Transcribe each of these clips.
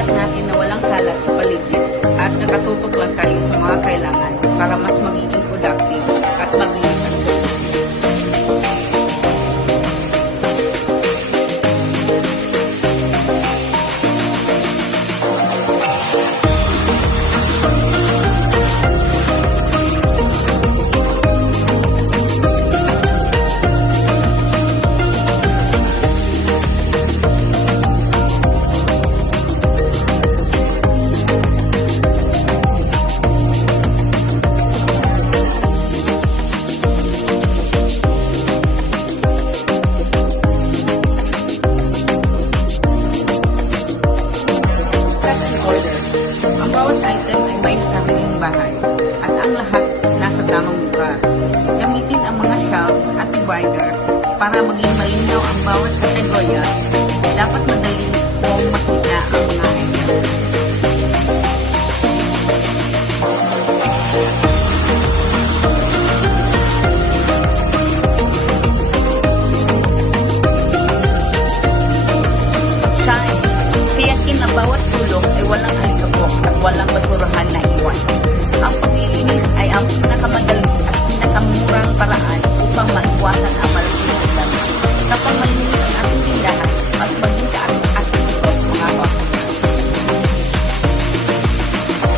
Titiyak natin na walang kalat sa paligid at nakatutok lang tayo sa mga kailangan para mas magiging productive at mabilis ang service. Ang bawat item ay may sariling bahay at ang lahat nasa tamang lugar. Gamitin ang mga shelves at divider para maging malinaw ang bawat kategorya. Dapat madali mong makita ang mga item. Pagkain, tiyakin na bawat sulok ay walang alikabok at walang basurahan na iwan. Ang paglilinis ay ang pinakamadali at pinakamurang paraan upang maiwasan ang malilimutan. Kapag malinis ang ating tindahan, mas maging at ipos mga customer.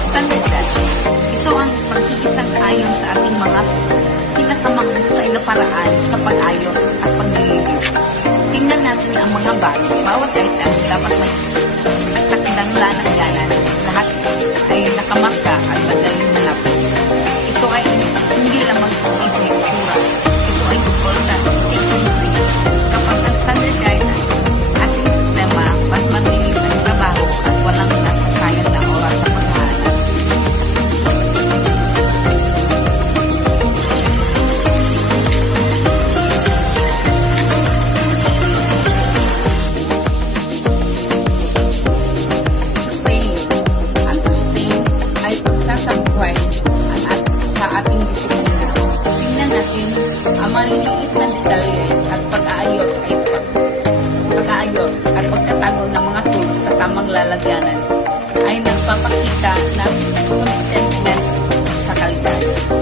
Standard dance. Ito ang pag-iisang ayon sa ating mga pinakamahusay na paraan sa pag-ayos at paglilinis. Tingnan natin ang mga bag. Bawat item dapat may takdang lanangganan. Lahat ay nakamarka at madaling hanapin. Ito ay hindi lamang tungkol sa itsura. Ito ay tungkol sa efficiency. Kapag na-standardize ang ating sistema, mas mabilis ang trabaho at walang nasasayang na oras sa paghahanap. Sasabuhay sa ating disiplina. Tingnan natin ang maliliit na detalye at pag-aayos at pagtatago ng mga tools sa tamang lalagyanan ay nagpapakita ng commitment sa kalidad.